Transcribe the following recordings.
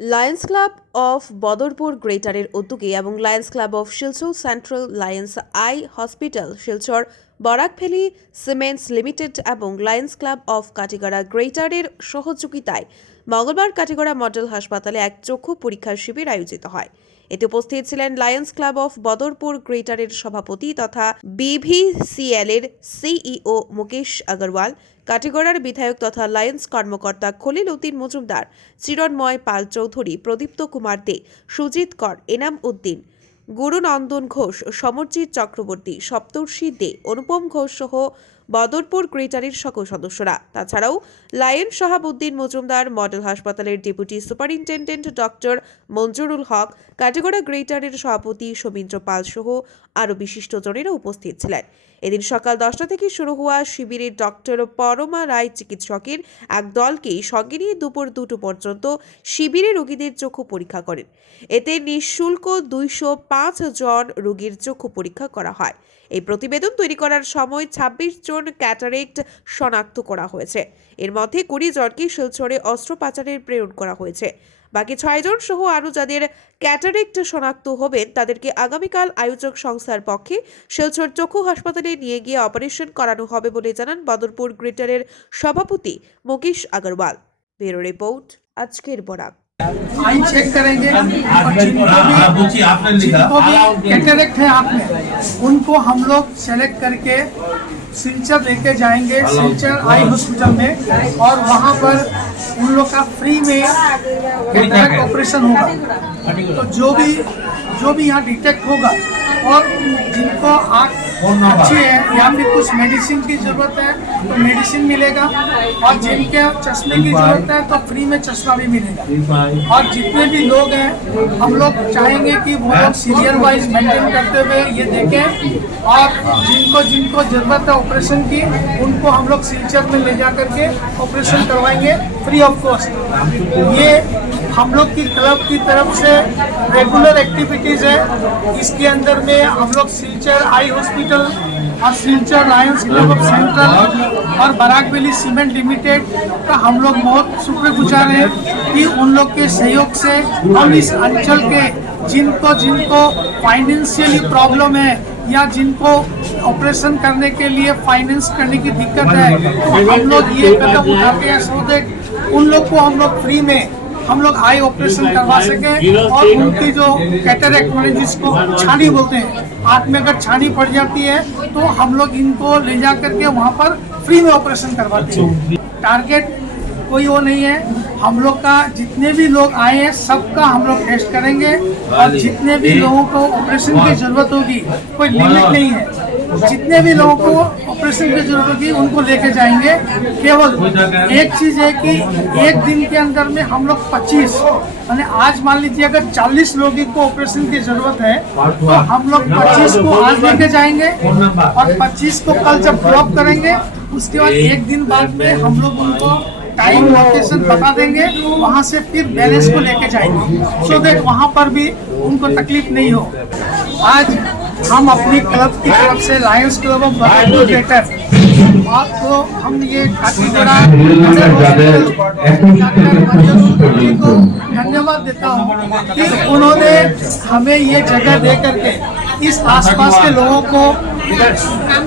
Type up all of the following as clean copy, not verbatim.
Lions Club of Badarpur গ্রেটারের উদ্যোগে এবং Lions Club of Silchar Central Lions Eye Hospital Silchar Barak Valley cements limited এবং লায়ন্স ক্লাব অফ কাটিগড়া গ্রেটারের সহযোগিতায় মঙ্গলবার কাটিগড়া মডেল হাসপাতালে এক চক্ষু পরীক্ষার শিবির আয়োজিত হয়। এতে উপস্থিত ছিলেন লায়ন্স ক্লাব অফ বদরপুর গ্রেটারের সভাপতি তথা বিভিসিএল এর সিইও মুকেশ আগরওয়াল, কাটিগড়ার বিধায়ক তথা লায়ন্স কর্মকর্তা খলিল উদ্দিন মজুমদার, চিরণময় পাল চৌধুরী, প্রদীপ্ত কুমার দে, সুজিত কর, এনাম উদ্দিন, গুরুনন্দন ঘোষ, সমরজিৎ চক্রবর্তী, সপ্তর্ষি দে, অনুপম ঘোষ সহ বদরপুর গ্রেটারের সকল সদস্যরা। তাছাড়াও লায়ন শাহাবুদ্দিন মজুমদার, মডেল হাসপাতালের ডেপুটি সুপারিনটেন্ডেন্ট ডক্টর মঞ্জুরুল হক, কাটিগড়া গ্রেটারের সভাপতি সমীন্দ্র পাল সহ আরও বিশিষ্টজনেরা উপস্থিত ছিলেন। এদিন সকাল 10টা থেকে শুরু হওয়া শিবিরে ডক্টর পরমা রায় চিকিৎসকের এক দলকে সঙ্গে নিয়ে দুপুর 2টো পর্যন্ত শিবিরে রোগীদের চক্ষু পরীক্ষা করেন। এতে নিঃশুল্ক 205 জন রোগীর চক্ষু পরীক্ষা করা হয়। এই প্রতিবেদন তৈরি করার সময় 26 জন ক্যাটারেক্ট শনাক্ত করা হয়েছে। এর মধ্যে 20 জনকে শিলচরে অস্ত্রোপচারের প্রেরণ করা হয়েছে। বাকি 6 জন সহ আরও যাদের ক্যাটারেক্ট শনাক্ত হবেন তাদেরকে আগামীকাল আয়োজক সংস্থার পক্ষে শিলচর চক্ষু হাসপাতালে নিয়ে গিয়ে অপারেশন করানো হবে বলে জানান বদরপুর গ্রেটারের সভাপতি মুকেশ আগরওয়াল। ব্যুরো রিপোর্ট, আজকের বরাক। आई चेक करेंगे और जिनको भी कैटरेक्ट है आप में उनको हम लोग सेलेक्ट करके सिलचर लेके जाएंगे सिलचर आई हॉस्पिटल में और वहाँ पर उन लोग का फ्री में कैटरेक्ट ऑपरेशन होगा। तो जो भी यहाँ डिटेक्ट होगा और जिनको आँख अच्छी है या फिर कुछ मेडिसिन की जरूरत है तो मेडिसिन मिलेगा और जिनके चश्मे की जरूरत है तो फ्री में चश्मा भी मिलेगा। और जितने भी लोग हैं हम लोग चाहेंगे कि वो लोग सीरियल वाइज मेंटेन करते हुए ये देखें और जिनको जरूरत है ऑपरेशन की उनको हम लोग सिलचर में ले जा करके ऑपरेशन करवाएंगे फ्री ऑफ कॉस्ट। ये हम लोग की क्लब की तरफ से रेगुलर एक्टिविटीज़ है। इसके अंदर में हम लोग सिलचर आई हॉस्पिटल और Silchar Lions club of central और बराकभैली सीमेंट लिमिटेड का हम लोग बहुत शुक्रगुजार हैं कि उन लोग के सहयोग से हम इस अंचल के जिनको फाइनेंशियली प्रॉब्लम है या जिनको ऑपरेशन करने के लिए फाइनेंस करने की दिक्कत है तो हम लोग ये कदम उठाते हैं सो दैट उन लोग को हम लोग फ्री में हम लोग आई ऑपरेशन करवा सके और उनकी जो कैटरेक्ट माने जिसको छानी बोलते हैं, आँख में अगर छानी पड़ जाती है तो हम लोग इनको ले जा करके वहाँ पर फ्री में ऑपरेशन करवाते हैं। टारगेट कोई वो नहीं है, हम लोग का जितने भी लोग आए हैं सबका हम लोग टेस्ट करेंगे और जितने भी लोगों को ऑपरेशन की जरूरत होगी कोई लिमिट नहीं है, जितने भी लोगों को ऑपरेशन की जरूरत होगी उनको लेके जाएंगे। केवल एक चीज है कि एक दिन के अंदर में हम लोग 25 यानी आज मान लीजिए अगर 40 लोगों को ऑपरेशन की जरूरत है तो हम लोग 25 को आज लेके जाएंगे और 25 को कल जब ड्रॉप करेंगे उसके बाद एक दिन बाद में हम लोग उनको टाइम लोकेशन बता देंगे, वहाँ से फिर बैलेंस को लेके जाएंगे सो दैट वहाँ पर भी उनको तकलीफ नहीं हो। आज हम अपनी क्लब की तरफ से Lions club of Badarpur greater आपको हम ये काटीगढ़ा को धन्यवाद देता हूँ कि उन्होंने हमें ये जगह दे करके इस आसपास के लोगों को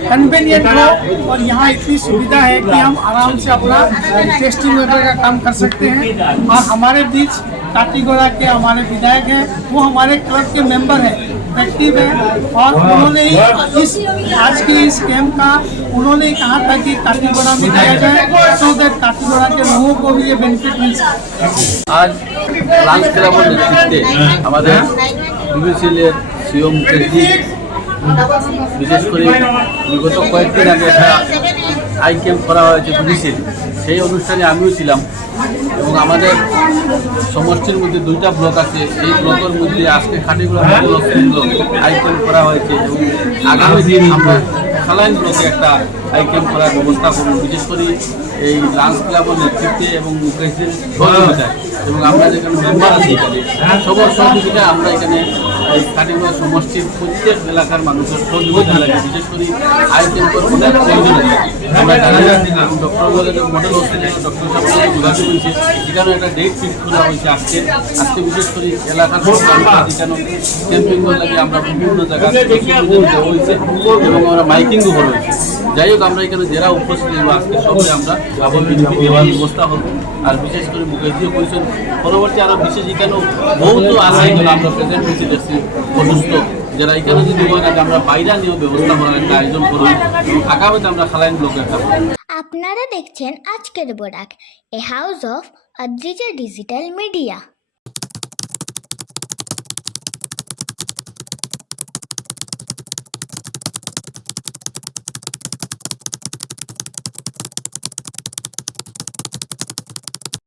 कन्वीनियंट हो और यहाँ इतनी सुविधा है कि हम आराम से अपना टेस्टिंग वगैरह का काम कर सकते हैं। और हमारे बीच काटीगढ़ा के हमारे विधायक हैं, वो हमारे क्लब के मेंबर हैं, एक्टिव है और उन्होंने इस आज के इस कैंप का उन्होंने कहा था कि काटीगढ़ा में किया जाए सो दैट काटीगढ़ा के लोगों को भी ये बेनिफिट मिल सके। आज लायंस क्लाबের নেতৃত্বে আমাদের বিভিসিএলের সিও মুকেশজি বিশেষ করে বিগত কয়েকদিন আগে একটা আই ক্যাম্প করা হয়েছে বিভিসিএল, সেই অনুষ্ঠানে আমিও ছিলাম এবং আমাদের সমষ্টির মধ্যে 2টা ব্লক আছে, এই ব্লকের মধ্যে আজকে কাটিগড়া আই ক্যাম্প করা হয়েছে এবং আগামী দিন আমরা খালাইন ব্লকে একটা আই ক্যাম্প করার ব্যবস্থা করব, বিশেষ করে এই লায়ন্স ক্লাবের নেতৃত্বে এবং মুকেশজির সহযোগিতায় এবং আমরা যেখানে মেম্বার আছি এখানে সবার সহযোগিতায় আমরা এখানে এই কাটিগড়া সমষ্টির প্রত্যেক এলাকার মানুষের সহযোগিতা লাগে, বিশেষ করে আই ক্যাম্পের অনেক প্রয়োজন আছে। আমরা ডক্টর মডেল হসপিটাল ডক্টর সাহেব যোগাযোগ হয়েছে, এখানে একটা ডেট ফিক্স করা হয়েছে আজকে বিশেষ করে এলাকার এখানে ক্যাম্পিং লাগে আমরা বিভিন্ন জায়গায় দেওয়া হয়েছে এবং আমরা মাইকিংও করা হয়েছে। যাই হোক আমরা এখানে যারা উপস্থিত হইব আজকে সবাই আমরা কাপড় বিনিময় দেওয়ার ব্যবস্থা হবে। আর বিশেষ করে মুখার্জিও বলছেন পরবর্তী আরও বিশেষ এখানেও বহুত আছে, এগুলো আমরা প্রেজেন্ট হয়েছি দেখছি অসুস্থ যারা এখানে যদি হয় না আমরা বাইরে নিয়েও ব্যবস্থা করার একটা আয়োজন করব এবং আগামীতে আমরা খালাইন ব্লকের কাছে। আপনারা দেখছেন আজকের Barak, a house of Adrija digital media.